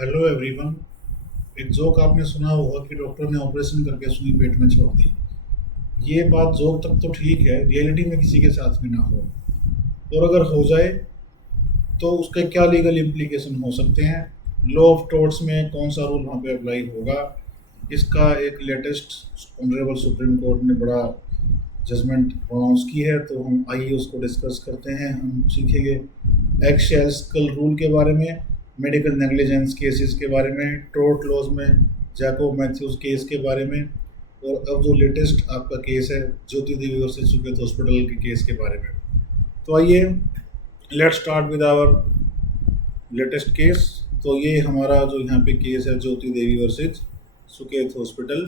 Hello everyone. एक joke आपने सुना होगा कि डॉक्टर ने ऑपरेशन करके सुई पेट में छोड़ दी। ये बात जोक तक तो ठीक है, रियलिटी में किसी के साथ भी ना हो, और अगर हो जाए तो उसके क्या लीगल इम्प्लीकेशन हो सकते हैं। लॉ ऑफ टॉर्ट्स में कौन सा रूल वहाँ पे अप्लाई होगा, इसका एक लेटेस्ट ऑनरेबल सुप्रीम कोर्ट ने बड़ा जजमेंट प्रोनाउंस की है, तो हम आइए उसको डिस्कस करते हैं। हम सीखेंगे एग शेल स्कल रूल के बारे में, मेडिकल नेग्लिजेंस केसेस के बारे में, टोर्ट लॉज में जैकोब मैथ्यूज केस के बारे में, और अब जो लेटेस्ट आपका केस है ज्योति देवी वर्सेस सुकेत हॉस्पिटल के केस के बारे में। तो आइए let's start with our latest case. तो ये हमारा जो यहाँ पे केस है ज्योति देवी वर्सेस सुकेत हॉस्पिटल।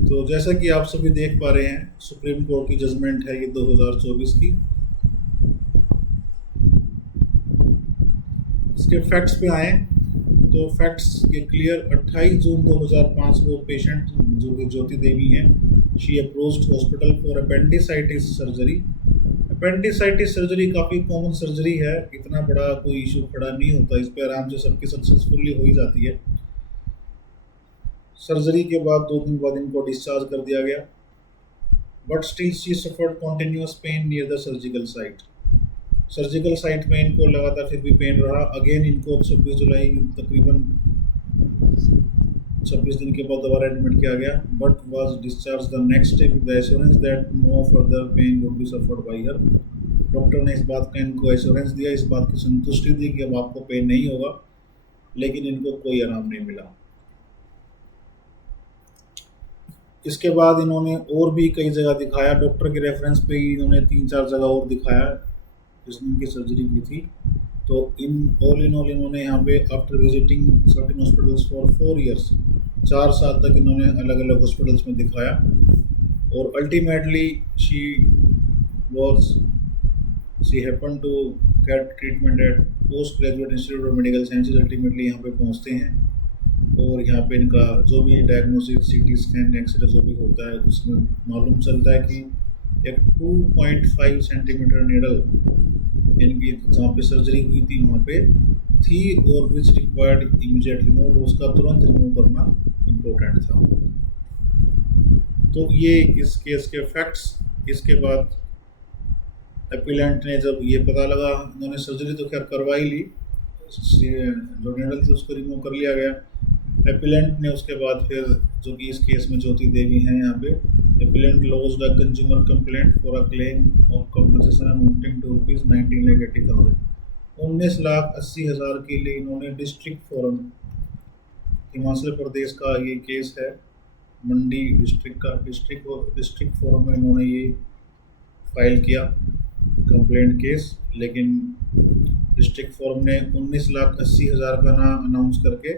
तो जैसा कि आप सभी देख पा रहे हैं, सुप्रीम कोर्ट की जजमेंट है ये 2024 की। इसके फैक्ट्स पे आए तो फैक्ट्स ये क्लियर। 28 जून 2005 को पेशेंट जो कि ज्योति देवी हैं, she approached hospital for appendicitis surgery. Appendicitis surgery काफ़ी कॉमन सर्जरी है, इतना बड़ा कोई इशू खड़ा नहीं होता, इस पर आराम से सबकी सक्सेसफुली हो ही जाती है। सर्जरी के बाद 2 दिन बाद इनको डिस्चार्ज कर दिया गया, but still she suffered continuous pain near the surgical site. Surgical site में इनको लगातार फिर भी पेन रहा। अगेन इनको 26 जुलाई तकरीबन 26 दिन के बाद दोबारा एडमिट किया गया, but was discharge the next day with the assurance that no further pain would be suffered by her. Doctor ने इस बात का इनको एश्योरेंस दिया, इस बात की संतुष्टि दी कि अब आपको पेन नहीं होगा, लेकिन इनको कोई आराम नहीं मिला। इसके बाद इन्होंने और भी कई जगह दिखाया, डॉक्टर के रेफरेंस पे ही इन्होंने 3-4 जगह और दिखाया जिसने इनकी सर्जरी की थी। तो इन ऑल इन्होंने यहाँ पे after visiting certain hospitals for 4 years, 4 साल तक इन्होंने अलग अलग हॉस्पिटल्स में दिखाया, और ultimately she was she happen to get treatment at post graduate institute of medical sciences. Ultimately यहाँ पे पहुँचते हैं, और यहाँ पे इनका जो भी डायग्नोसिस, सीटी स्कैन, एक्सरे जो भी होता है, उसमें मालूम चलता है कि एक 2.5 सेंटीमीटर नीडल इनकी जहाँ पे सर्जरी हुई थी वहाँ पे थी, और विच रिक्वायर्ड इमीडिएट रिमूव, उसका तुरंत रिमूव करना इम्पोर्टेंट था। तो ये इस केस के फैक्ट्स। इसके बाद एपिलेंट ने जब ये पता लगा, इन्होंने सर्जरी तो खैर करवा ही ली, जो नीडल थी उसको रिमूव कर लिया गया। एपिलेंट ने उसके बाद फिर, जो कि इस केस में ज्योति देवी हैं यहाँ पे, appellant lodged a consumer complaint for a claim of compensation amounting to ₹19,80,000। 19,80,000 के लिए इन्होंने डिस्ट्रिक्ट फोरम, हिमाचल प्रदेश का ये केस है, मंडी डिस्ट्रिक्ट का डिस्ट्रिक्ट फोरम में इन्होंने ये फाइल किया कंप्लेंट केस। लेकिन डिस्ट्रिक्ट फोरम ने 19,80,000 का ना अनाउंस करके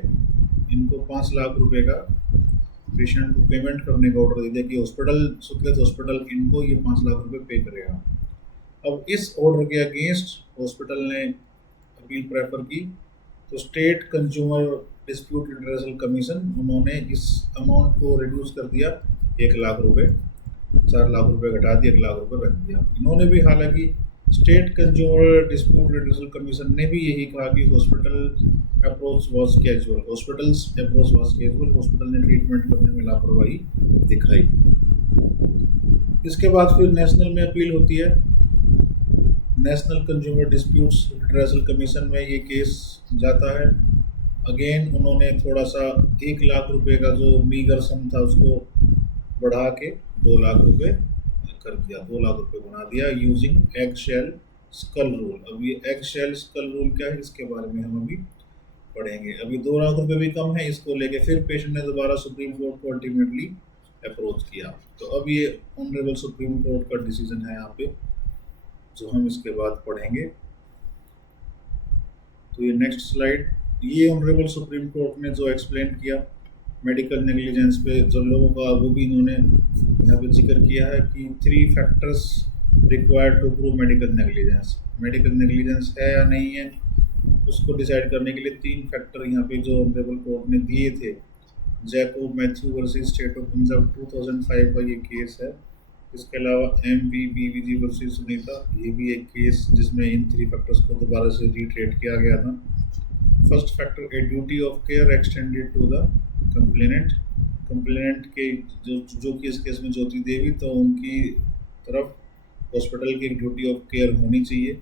इनको 5 लाख रुपए का पेशेंट को पेमेंट करने का ऑर्डर दे दिया कि हॉस्पिटल, सुकेत हॉस्पिटल इनको ये 5 लाख रुपए पे करेगा। अब इस ऑर्डर के अगेंस्ट हॉस्पिटल ने अपील प्रेफर की, तो state consumer dispute redressal commission, उन्होंने इस अमाउंट को रिड्यूस कर दिया 1 लाख रुपए, 4 लाख रुपए घटा दिए, 1 लाख रुपए रख दिया। इन्होंने भी, हालांकि state consumer dispute redressal commission ने भी यही कहा कि hospital approach was casual, hospitals approach was casual, hospital ने ट्रीटमेंट करने में लापरवाही दिखाई। इसके बाद फिर नेशनल में अपील होती है, national consumer disputes redressal commission में ये केस जाता है। अगेन उन्होंने थोड़ा सा 1 लाख रुपए का जो मीगर सम था उसको बढ़ा के 2 लाख रुपए कर दिया, 2 लाख रुपए बना दिया using egg shell skull rule. अब ये एग शेल स्कल रूल क्या है, इसके बारे में हम अभी पढ़ेंगे। अभी 2 लाख रुपए भी कम है, इसको लेके फिर पेशेंट ने दोबारा सुप्रीम कोर्ट को अल्टीमेटली अप्रोच किया। तो अब ये ऑनरेबल सुप्रीम कोर्ट का डिसीजन है यहाँ पे, जो हम इसके बाद पढ़ेंगे। तो ये नेक्स्ट स्लाइड, ये ऑनरेबल सुप्रीम कोर्ट ने जो एक्सप्लेन किया मेडिकल नेग्लिजेंस पे जो लोगों का, वो भी इन्होंने यहाँ पे जिक्र किया है कि 3 factors required to prove medical negligence. Medical negligence है या नहीं है उसको डिसाइड करने के लिए 3 फैक्टर यहाँ पे जो ऑनरेबल कोर्ट ने दिए थे। Jacob Matthew versus state of Punjab 2005 का ये केस है, इसके अलावा MVBVG वर्सेस सुनीता, ये भी एक केस जिसमें इन 3 फैक्टर्स को दोबारा से रीट्रेट किया गया था। First factor, a duty of care extended to the complainant. Complainant के जो कि इस केस में ज्योति देवी, तो उनकी तरफ हॉस्पिटल की एक ड्यूटी ऑफ केयर होनी चाहिए।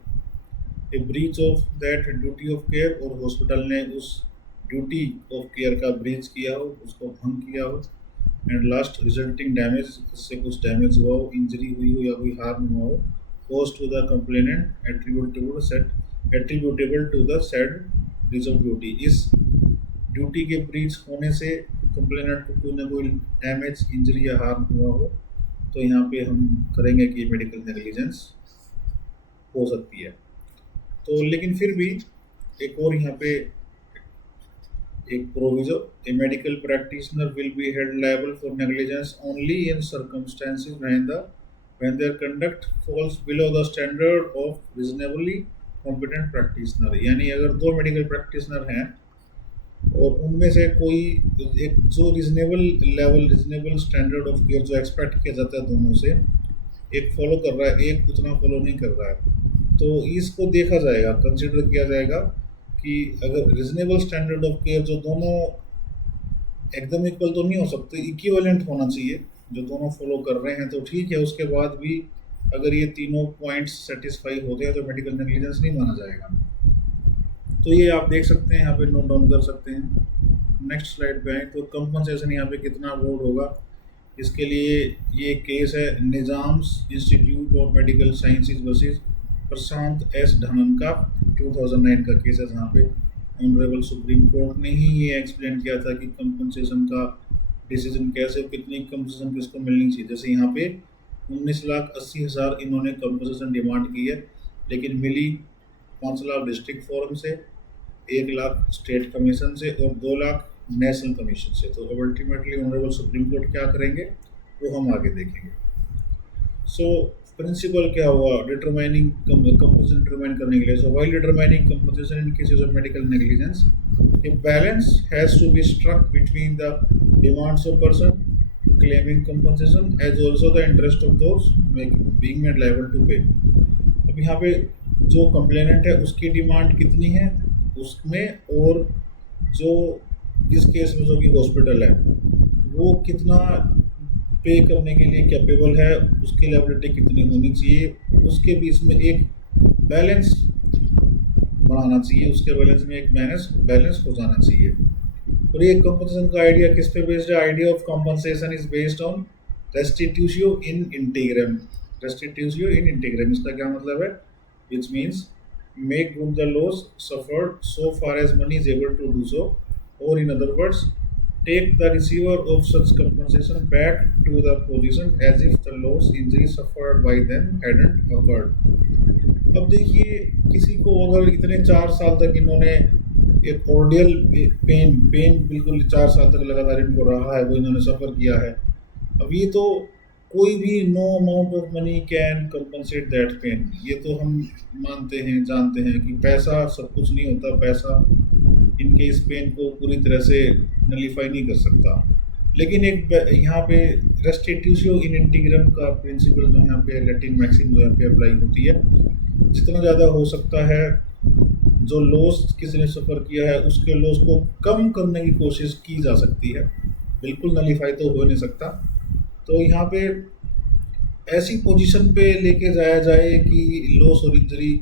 A breach of that duty of care, और हॉस्पिटल ने उस ड्यूटी ऑफ केयर का ब्रीच किया हो, उसको भंग किया हो। एंड लास्ट, रिजल्टिंग डैमेज, इससे कुछ डैमेज हुआ हो, इंजरी हुई हो या कोई हार्म हुआ हो, cause to the complainant attributable to the said breach of duty. इस ड्यूटी के ब्रीच होने से कंप्लेनेंट को कोई ना कोई डैमेज, इंजरी या हार्म हुआ हो, तो यहाँ पे हम करेंगे कि मेडिकल नेग्लिजेंस हो सकती है। तो लेकिन फिर भी एक और यहाँ पे एक proviso, A medical practitioner will be held liable for negligence only in circumstances when their conduct falls below the standard of reasonably competent practitioner। यानी अगर 2 मेडिकल प्रैक्टिशनर हैं और उनमें से कोई एक जो रीजनेबल स्टैंडर्ड ऑफ केयर जो एक्सपेक्ट किया जाता है दोनों से, एक फॉलो कर रहा है, एक उतना फॉलो नहीं कर रहा है, तो इसको देखा जाएगा, कंसिडर किया जाएगा कि अगर रीजनेबल स्टैंडर्ड ऑफ केयर जो दोनों एकदम इक्वल तो नहीं हो सकते, इक्विवेलेंट होना चाहिए, जो दोनों फॉलो कर रहे हैं तो ठीक है। उसके बाद भी अगर ये तीनों पॉइंट्स सेटिस्फाई होते हैं तो मेडिकल नेग्लिजेंस नहीं माना जाएगा। तो ये आप देख सकते हैं, यहाँ पे नोट डाउन कर सकते हैं। नेक्स्ट स्लाइड पे आए तो कंपनसेशन यहाँ पे कितना अवार्ड होगा, इसके लिए ये केस है Nizam's institute of medical sciences versus Prashant S Dhanan का 2009 का केस है, जहाँ पे ऑनरेबल सुप्रीम कोर्ट ने ही ये एक्सप्लेन किया था कि कंपनसेशन का डिसीजन कैसे, कितनी कंपनसेशन किसको मिलनी चाहिए। जैसे यहाँ पे 19,80,000 इन्होंने कंपनसेशन डिमांड की है, लेकिन मिली 5 लाख डिस्ट्रिक्ट फोरम से, 1 लाख स्टेट कमीशन से और 2 लाख नेशनल कमीशन से। तो अब अल्टीमेटली ऑनरेबल सुप्रीम कोर्ट क्या करेंगे वो हम आगे देखेंगे। सो प्रिंसिपल क्या हुआ डिटरमाइनिंग कंपनसेशन डिटरमाइन करने के लिए। सो while determining compensation in cases of medical negligence, a balance has to be struck between the demands of person claiming compensation as also the interest of those being made liable to pay। अब यहाँ पे जो complainant है उसकी demand कितनी है उसमें, और जो इस केस में जो कि हॉस्पिटल है वो कितना पे करने के लिए कैपेबल है, उसकी लायबिलिटी कितनी होनी चाहिए, उसके बीच में एक बैलेंस बनाना चाहिए, उसके बैलेंस में एक बैलेंस हो जाना चाहिए। और ये कंपनसेशन का आइडिया किस पे बेस्ड है? Idea of compensation is based on restitutio in integrum. Restitutio in integrum इसका क्या मतलब है? Which means make good the loss suffered so far as money is able to do so, और in other words take the receiver of such compensation back to the position as if the loss injury suffered by them hadn't occurred. अब देखिए, किसी को अगर इतने 4 साल तक इन्होंने एक ऑर्डियल पेन बिल्कुल 4 साल तक लगातार इनको रहा है, वो इन्होंने सफ़र किया है। अब ये तो कोई भी no amount of money can compensate that pain. ये तो हम मानते हैं, जानते हैं कि पैसा सब कुछ नहीं होता, पैसा इनके इस पेन को पूरी तरह से नलीफाई नहीं कर सकता। लेकिन एक यहाँ पे रेस्टिट्यूशियो इन इंटीग्रम का प्रिंसिपल जो यहाँ पे लैटिन मैक्सिम जो यहाँ पे अप्लाई होती है, जितना ज़्यादा हो सकता है जो लॉस किसी ने सफ़र किया है उसके लॉस को कम करने की कोशिश की जा सकती है, बिल्कुल नलीफाई तो हो नहीं सकता। तो यहाँ पे ऐसी पोजीशन पे लेके जाया जाए कि लॉस और इंजरी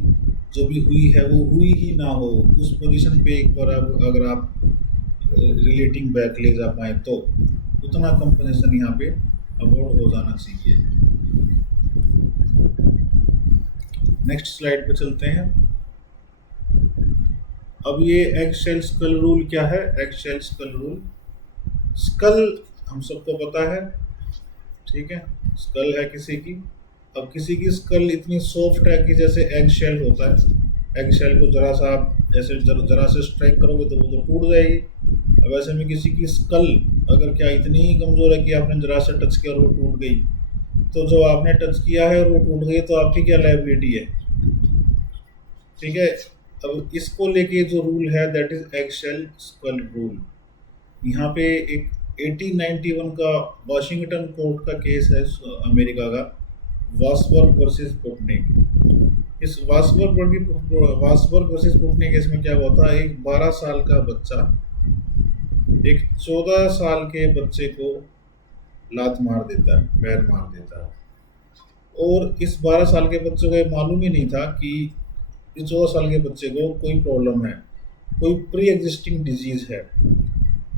जो भी हुई है वो हुई ही ना हो, उस पोजीशन पे एक बार अगर आप रिलेटिंग बैक ले जा पाए तो उतना कंपनसेशन यहाँ पे अवॉर्ड हो जाना चाहिए। नेक्स्ट स्लाइड पे चलते हैं। अब ये एग शेल स्कल रूल क्या है? Egg shell skull rule, skull हम सबको पता है, ठीक है, स्कल है किसी की। अब किसी की स्कल इतनी सॉफ्ट है कि जैसे एग शेल होता है, एग शेल को जरा सा आप ऐसे जरा से स्ट्राइक करोगे तो वो तो टूट जाएगी। अब ऐसे में किसी की स्कल अगर क्या इतनी ही कमज़ोर है कि आपने जरा सा टच किया और वो टूट गई, तो जो आपने टच किया है और वो टूट गई तो आपकी क्या लायबिलिटी है? ठीक है। अब इसको लेके जो रूल है that is egg shell skull rule. यहाँ पे एक 1891 का वाशिंगटन कोर्ट का केस है अमेरिका का, वासबर्ग वर्सेस पुटनिक। इस वासबर्ग वर्सेस पुटनिक केस में क्या हुआ था, एक 12 साल का बच्चा एक 14 साल के बच्चे को लात मार देता है, पैर मार देता है। और इस 12 साल के बच्चे को ये मालूम ही नहीं था कि इस 14 साल के बच्चे को कोई प्रॉब्लम है, कोई प्री एग्जिस्टिंग डिजीज है,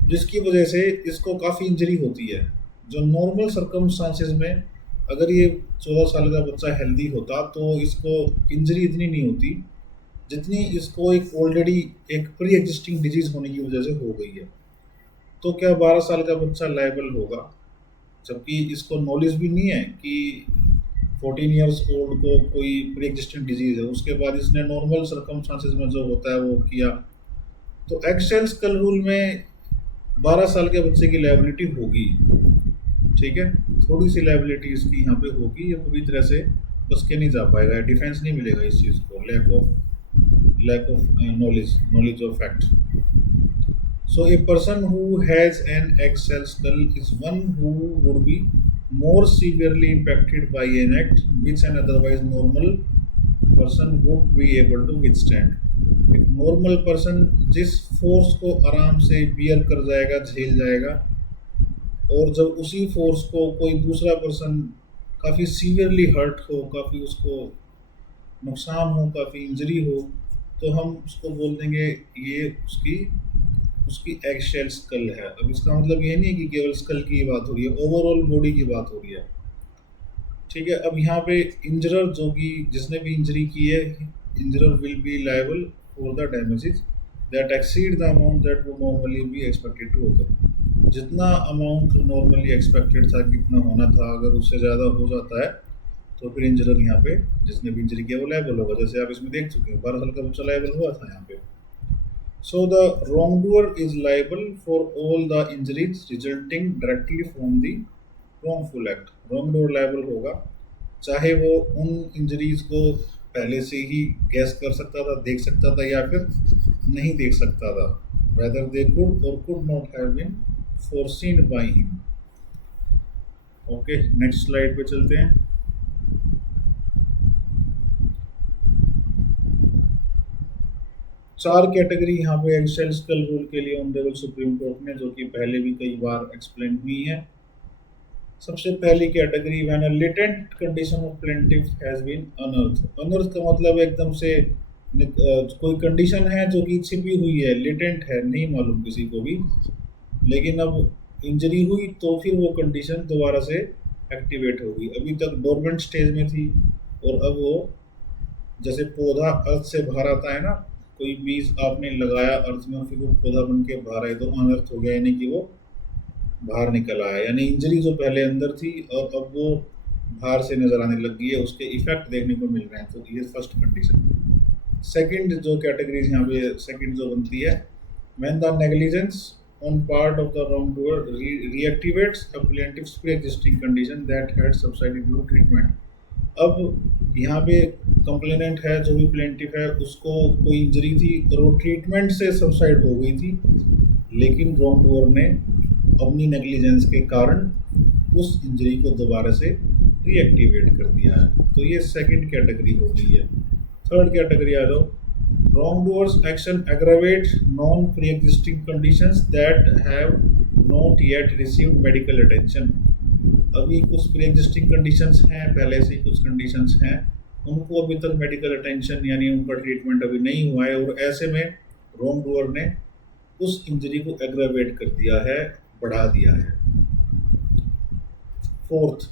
जिसकी वजह से इसको काफ़ी इंजरी होती है। जो नॉर्मल सर्कमस्टांसेस में अगर ये 14 साल का बच्चा हेल्दी होता तो इसको इंजरी इतनी नहीं होती जितनी इसको एक ऑलरेडी एक प्री एग्जिस्टिंग डिजीज होने की वजह से हो गई है। तो क्या 12 साल का बच्चा लायबल होगा, जबकि इसको नॉलेज भी नहीं है कि 14 ईयर्स ओल्ड को कोई प्री एग्जिस्टिंग डिजीज है, उसके बाद इसने नॉर्मल सर्कमस्टांसेस में जो होता है वो किया। तो एक्सटेंड स्कल रूल में 12 साल के बच्चे की लायबिलिटी होगी, ठीक है, थोड़ी सी लायबिलिटी इसकी यहाँ पे होगी, ये पूरी तरह से बस के नहीं जा पाएगा, डिफेंस नहीं मिलेगा इस चीज़ को, lack of knowledge of fact. So a person who has an eggshell skull is one who would be more severely impacted by an act which an otherwise normal person would be able to withstand। एक normal person जिस force को आराम से beer कर जाएगा, झेल जाएगा, और जब उसी फोर्स को कोई दूसरा पर्सन काफ़ी सीवियरली हर्ट हो, काफ़ी उसको नुकसान हो, काफ़ी इंजरी हो, तो हम उसको बोल देंगे ये उसकी एगशेल स्कल है। अब इसका मतलब ये नहीं कि केवल स्कल की बात हो रही है, ओवरऑल बॉडी की बात हो रही है, ठीक है। अब यहाँ पे इंजरर जो कि जिसने भी इंजरी की है, injurer will be liable for the damages that exceed the amount that would normally be expected to occur. जितना अमाउंट नॉर्मली एक्सपेक्टेड था, कितना होना था, अगर उससे ज़्यादा हो जाता है तो फिर इंजरर यहाँ पे जिसने भी इंजरी किया वो लायबल होगा। जैसे आप इसमें देख चुके हैं 12 साल का बच्चा लायबल हुआ था यहाँ पे। So the wrongdoer is liable for all the injuries resulting directly from the wrongful act। wrongdoer liable होगा चाहे वो उन इंजरीज को पहले से ही गैस कर सकता था, देख सकता था, या फिर नहीं देख सकता था, whether they could or could not have been foreseen by him। Okay, next slide पे चलते हैं। चार कैटेगरी यहाँ पे एगशेल स्कल रूल के लिए ऑनरेबल सुप्रीम कोर्ट ने, जो कि पहले भी कई बार एक्सप्लेन हुई है। सबसे पहली category, when a latent condition of plaintiff has been unearth. Unearth का मतलब एकदम से कोई कंडीशन है जो कि छिपी हुई है, लेटेंट है, नहीं मालूम किसी को भी, लेकिन अब इंजरी हुई तो फिर वो कंडीशन दोबारा से एक्टिवेट होगी। अभी तक डोरमेंट स्टेज में थी और अब वो, जैसे पौधा अर्थ से बाहर आता है ना, कोई बीज आपने लगाया अर्थ में, फिर वो पौधा बन के बाहर आए तो अनर्थ हो गया, यानी कि वो बाहर निकल आया, यानी इंजरी जो पहले अंदर थी और अब वो बाहर से नजर आने लग गई है, उसके इफेक्ट देखने को मिल रहे हैं। तो ये फर्स्ट कंडीशन। सेकंड जो कैटेगरीज यहाँ पे सेकंड जो बनती है, when the negligence on part of the wrongdoer reactivates a plaintiff's pre-existing condition that had subsided due to treatment. अब यहाँ पे कंप्लेनेंट है, जो भी प्लेंटिव है, उसको कोई इंजरी थी और वो ट्रीटमेंट से सबसाइड हो गई थी, लेकिन रॉन्गडूअर ने अपनी नेग्लिजेंस के कारण उस इंजरी को दोबारा से रीएक्टिवेट कर दिया है। तो ये सेकंड कैटेगरी हो गई है। थर्ड कैटेगरी आ जाओ, wrongdoers action aggravate non pre-existing conditions that have not yet received medical attention। अभी कुछ प्री एग्जिस्टिंग कंडीशंस हैं, पहले से कुछ कंडीशंस हैं, उनको अभी तक मेडिकल अटेंशन यानी उनका ट्रीटमेंट अभी नहीं हुआ है, और ऐसे में रॉन्गडूअर ने उस इंजरी को एग्रावेट कर दिया है, बढ़ा दिया है। Fourth,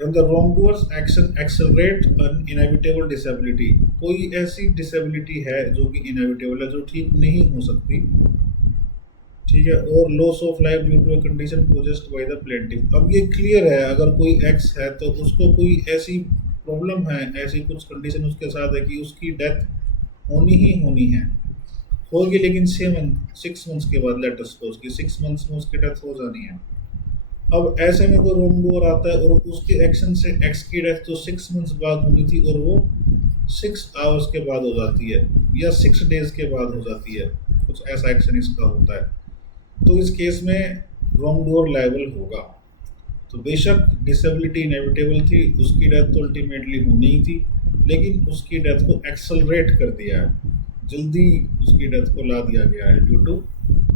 when the wrongdoer's action accelerate an inevitable disability। कोई ऐसी डिसेबिलिटी है जो कि इनएविटेबल है, जो ठीक नहीं हो सकती, ठीक है, और loss of life due to a condition possessed by the plaintiff. अब ये क्लियर है, अगर कोई एक्स है तो उसको कोई ऐसी प्रॉब्लम है, ऐसी कुछ कंडीशन उसके साथ है कि उसकी डेथ होनी ही होनी है, होगी, लेकिन 6 मंथ्स के बाद, लेट अस सपोज कि 6 मंथ्स में उसकी डेथ हो जानी है। अब ऐसे में कोई रॉन्गडूअर आता है और उसके एक्शन से एक्स की डेथ तो 6 मंथ्स बाद होनी थी और वो 6 आवर्स के बाद हो जाती है या 6 डेज के बाद हो जाती है, कुछ ऐसा एक्शन इसका होता है। तो इस केस में रॉन्गडूअर लायबल होगा। तो बेशक डिसेबिलिटी इनेविटेबल थी, उसकी डेथ तो अल्टीमेटली होनी ही थी, लेकिन उसकी डेथ को एक्सेलरेट कर दिया है, जल्दी उसकी डेथ को ला दिया गया है due to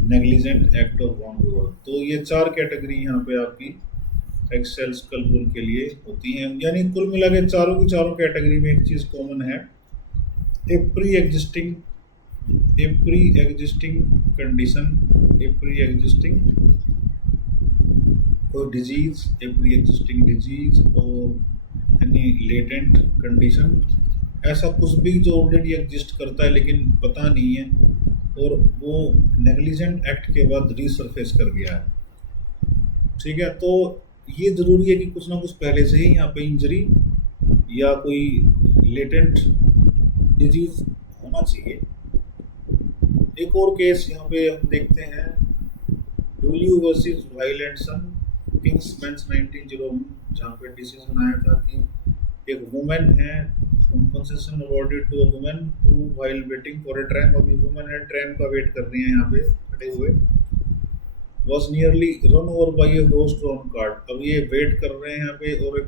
negligent act of wrong doer. तो ये 4 कैटेगरी यहाँ पे आपकी एक्सेल स्कल रूल के लिए होती हैं। यानी कुल मिला के चारों की चारों कैटेगरी में एक चीज़ कॉमन है, ए प्री एग्जिस्टिंग कंडीशन, ए प्री एग्जिस्टिंग कोई डिजीज, ए प्री एग्जिस्टिंग डिजीज और एनी लेटेंट कंडीशन, ऐसा कुछ भी जो ऑलरेडी एग्जिस्ट करता है लेकिन पता नहीं है और वो नेग्लिजेंट एक्ट के बाद रीसरफेस कर गया है। ठीक है, तो ये ज़रूरी है कि कुछ ना कुछ पहले से ही यहाँ पे इंजरी या कोई लेटेंट डिजीज होना चाहिए। एक और केस यहाँ पे हम देखते हैं, डूलियू वर्सेस वाइलेंसन किंग्स बेंच 1901, जहाँ पे डिसीजन आया था कि एक वुमेन है, compensation awarded to a women who while waiting for a train, अभी वुमेन है ट्रेन का वेट कर रही है यहाँ पे खड़े हुए, was nearly run over by a horse drawn cart. अब ये वेट कर रहे हैं यहाँ पे और एक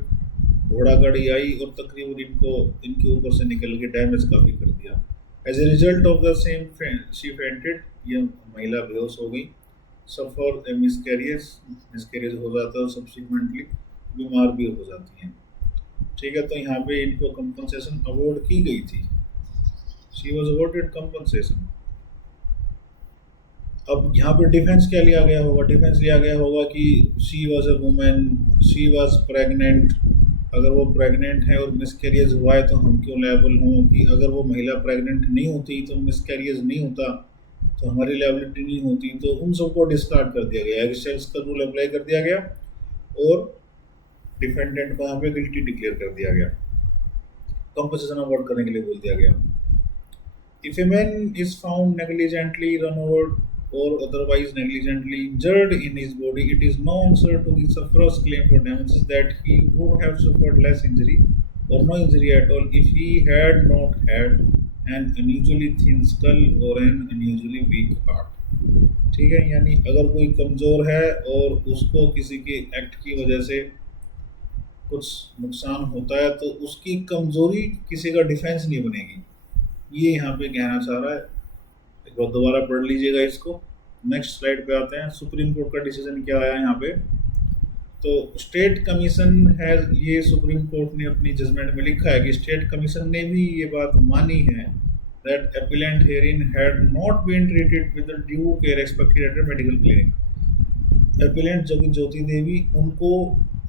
घोड़ा गाड़ी आई और तकरीबन इनके ऊपर से निकल के डैमेज काफ़ी कर दिया। As a result of the same she fainted, ये महिला बेहोश हो गई, सफर मिसकैरेज हो जाता है और सब्सिक्वेंटली बीमार भी हो जाती हैं। ठीक है, तो यहाँ पे इनको कंपनसेशन अवॉर्ड की गई थी, शी वॉज अवॉर्डेड कंपनसेशन। अब यहाँ पे डिफेंस क्या लिया गया होगा, डिफेंस लिया गया होगा कि she was a women, she was pregnant, अगर वो प्रेग्नेंट है और मिसकैरेज हुआ है तो हम क्यों लायबल हों, कि अगर वो महिला प्रेग्नेंट नहीं होती तो मिसकैरेज नहीं होता तो हमारी लायबिलिटी नहीं होती, तो उन सबको डिस्कार्ड कर दिया गया, एक्सेल्स का रूल अप्लाई कर दिया गया और डिफेंडेंट को यहाँ पे गिल्टी डिक्लेयर कर दिया गया, कंपनसेशन अवॉर्ड करने के लिए बोल दिया गया। If a man is found negligently run over or otherwise negligently injured in his body, it is no answer to the sufferer's claim for damages that he would have suffered less injury or no injury at all if he had not had an unusually thin skull or an unusually weak heart। ठीक है, यानी अगर कोई कमज़ोर है और उसको किसी के एक्ट की वजह से कुछ नुकसान होता है तो उसकी कमज़ोरी किसी का डिफेंस नहीं बनेगी, ये यहाँ पे कहना चाह रहा है। एक बार दोबारा पढ़ लीजिएगा इसको। नेक्स्ट स्लाइड पे आते हैं, सुप्रीम कोर्ट का डिसीजन क्या आया यहाँ पे। तो स्टेट कमीशन है, ये सुप्रीम कोर्ट ने अपनी जजमेंट में लिखा है कि स्टेट कमीशन ने भी ये बात मानी है that appellant herein had not been treated with the due care expected at a medical clinic. Appellant जो कि ज्योति देवी, उनको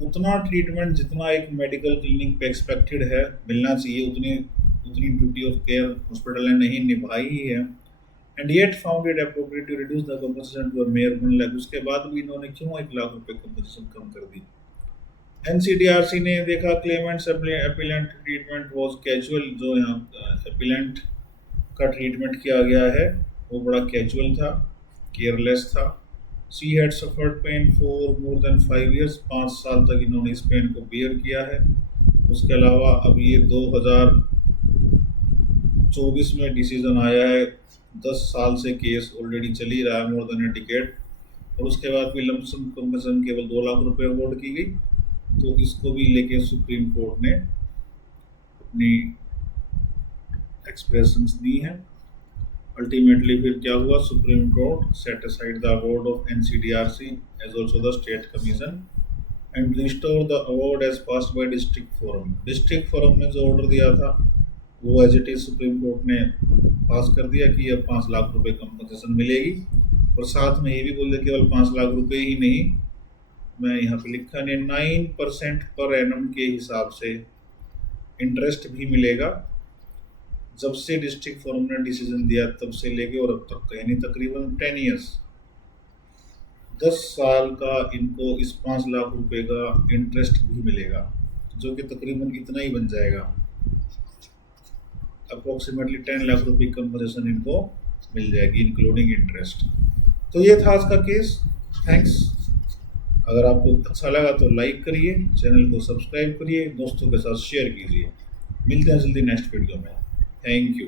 उतना ट्रीटमेंट जितना एक मेडिकल क्लिनिक पे एक्सपेक्टेड है मिलना चाहिए, उतनी ड्यूटी ऑफ केयर हॉस्पिटल ने नहीं निभाई ही है। And yet found it appropriate to reduce the compensation to a mere 1 lakh, उसके बाद भी इन्होंने क्यों 1 लाख रुपए कंपनसेशन कम कर दी। एनसीडीआरसी ने देखा Clements appellant treatment was casual, जो यहाँ एपिलेंट का ट्रीटमेंट किया गया है वो बड़ा कैजुअल था, केयरलेस था। She had suffered pain for more than 5 years, 5 साल तक इन्होंने इस पेन को बियर किया है। उसके अलावा अब ये 2024 में डिसीजन आया है, 10 साल से केस ऑलरेडी चल ही रहा है, मोर देन ए डिकेड, और उसके बाद भी लमसम कंपनसेशन केवल 2 लाख रुपए अवॉर्ड की गई। तो इसको भी लेके सुप्रीम कोर्ट ने अपनी एक्सप्रेशंस दी हैं। अल्टीमेटली फिर क्या हुआ, supreme court set aside the award of NCDRC as also the state commission and restore the award as passed by district forum. District forum ने जो ऑर्डर दिया था वो as it is supreme court ने pass कर दिया कि अब 5 लाख रुपए कंपनसेशन मिलेगी, और साथ में ये भी बोल दिया केवल 5 लाख रुपए ही नहीं, मैं यहाँ पे लिखा नहीं 9% पर एनम के हिसाब से इंटरेस्ट भी मिलेगा। जब से डिस्ट्रिक्ट फोरम ने डिसीजन दिया तब से लेके और अब तक का, यानी तकरीबन 10 years, 10 साल का इनको इस 5 लाख रुपए का इंटरेस्ट भी मिलेगा, जो कि तकरीबन इतना ही बन जाएगा, अप्रोक्सीमेटली 10 लाख रुपए कंपनसेशन इनको मिल जाएगी इंक्लूडिंग इंटरेस्ट। तो ये था आज का केस। थैंक्स। अगर आपको अच्छा लगा तो लाइक करिए, चैनल को सब्सक्राइब करिए, दोस्तों के साथ शेयर कीजिए। मिलते हैं जल्दी नेक्स्ट वीडियो में। Thank you.